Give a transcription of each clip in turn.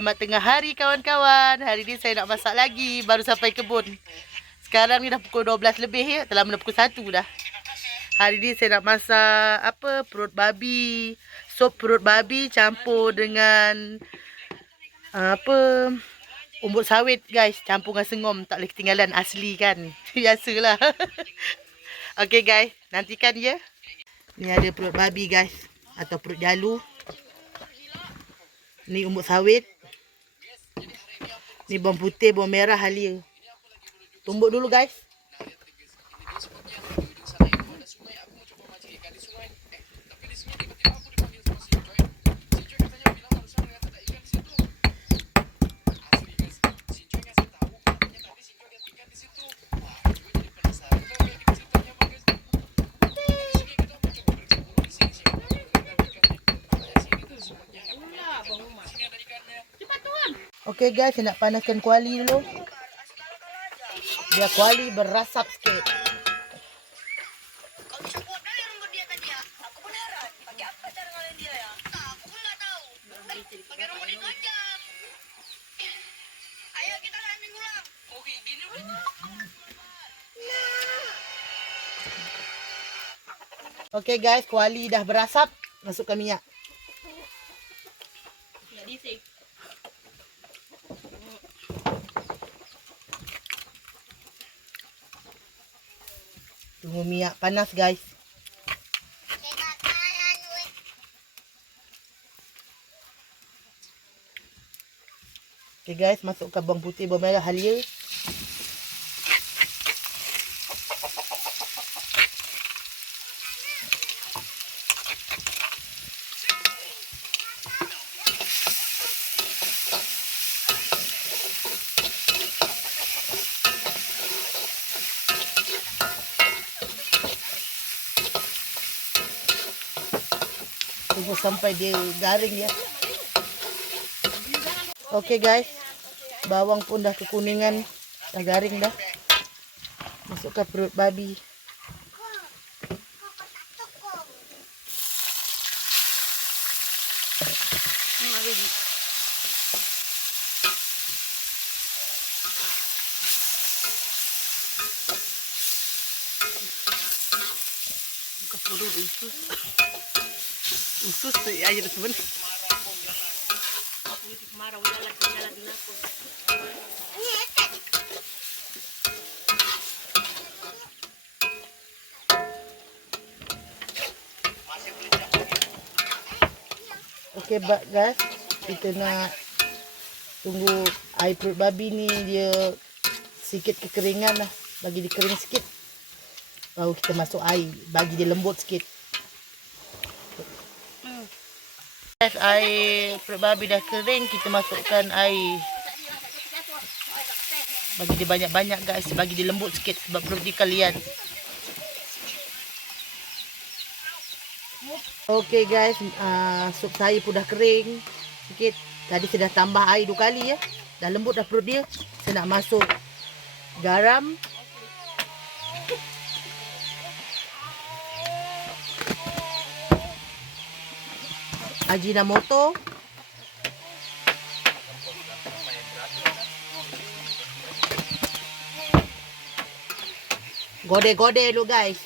Selamat tengah hari kawan-kawan. Hari ni saya nak masak lagi. Baru sampai kebun. Sekarang ni dah pukul 12 lebih ya. Telah mana pukul 1 dah. Hari ni saya nak masak apa? Perut babi. Sup perut babi campur dengan apa? Umbut sawit guys. Campur dengan sengom. Tak boleh ketinggalan, asli kan. Biasalah. Okay guys. Nantikan ya. Ni ada perut babi guys. Atau perut jalu. Ni umbut sawit. Ni bawang putih, bawang merah, halia. Tumbuk dulu guys. Okey guys, saya nak panaskan kuali dulu. Biar kuali berasap sikit. Okey guys, kuali dah berasap. Masukkan minyak. Tunggu minyak panas guys. Okay guys, masukkan bawang putih, bawang merah, halia. Tunggu sampai dia garing ya. Okey guys. Bawang pun dah kekuningan. Dah garing dah. Masukkan perut babi. Usus tu air sebenarnya. Okey guys, kita nak tunggu air perut babi ni dia sikit kekeringan lah. Bagi dia kering sikit. Baru kita masuk air, bagi dia lembut sikit. Guys, air perut babi dah kering, kita masukkan air. Bagi dia banyak-banyak guys, bagi dia lembut sikit sebab perut dia kalian. Okey guys, sup saya pun dah kering sikit. Tadi saya dah tambah air 2 kali ya. Dah lembut dah perut dia. Saya nak masuk garam. Ajinomoto. Gode-gode dulu guys.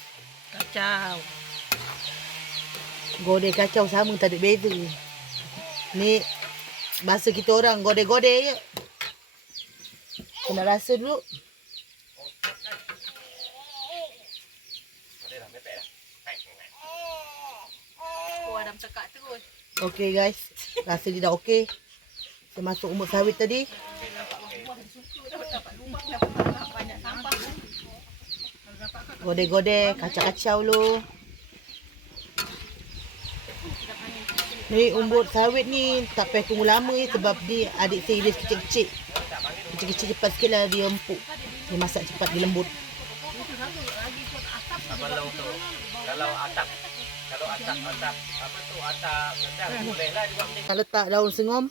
Kacau. Gode kacau sama, tak ada beza. Ni bahasa kita orang gode-gode je. Kena rasa dulu. Okey guys, rasa dia dah okey. Saya masuk umbut sawit tadi. Gode-gode, kacau-kacau dulu. Ni umbut sawit ni tak payah tunggu lama ya, sebab dia adik saya iris kecil-kecil. Kecil-kecil cepat sikit lah dia empuk. Dia masak cepat, dia lembut. Kalau atap apa tu atap sedang bolehlah dibuat macam. Kalau letak daun sengom,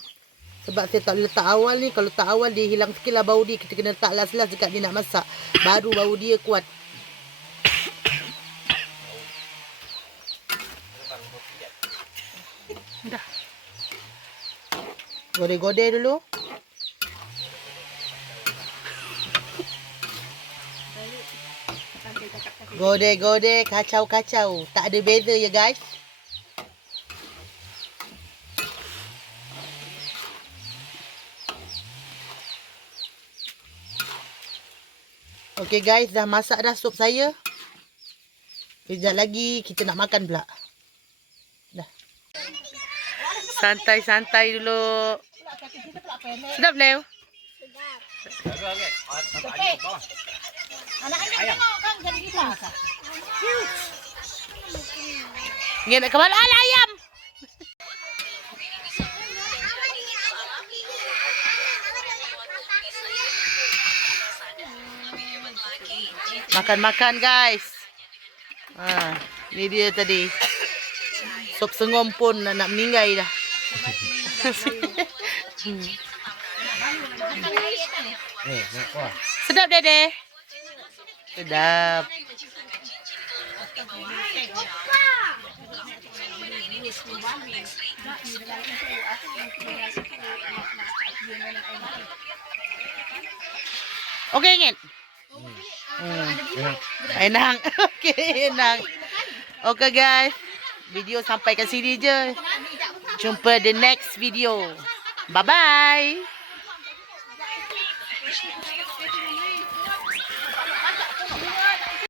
sebab saya tak boleh letak awal ni. Kalau letak awal dia hilang sikit lah bau dia. Kita kena letak last-last dekat dia nak masak. Baru bau dia kuat. Dah. Godeh-godeh dulu. Godeh-godeh, kacau-kacau. Tak ada beza ya guys. Okay guys, dah masak dah sup saya. Sekejap lagi kita nak makan pula. Dah. Santai-santai dulu. Sedap Leo? Anak-anak tengok kan jadi kita. Dia nak ke mana? Alah ayam. Makan-makan guys. Ha, ni dia tadi. Sup sengom pun nak meninggal dah. Sedap Dede. Sedap. Okey ingin. Enak. Okey enak. Okey guys. Video sampai kat sini je. Jumpa the next video. Bye bye.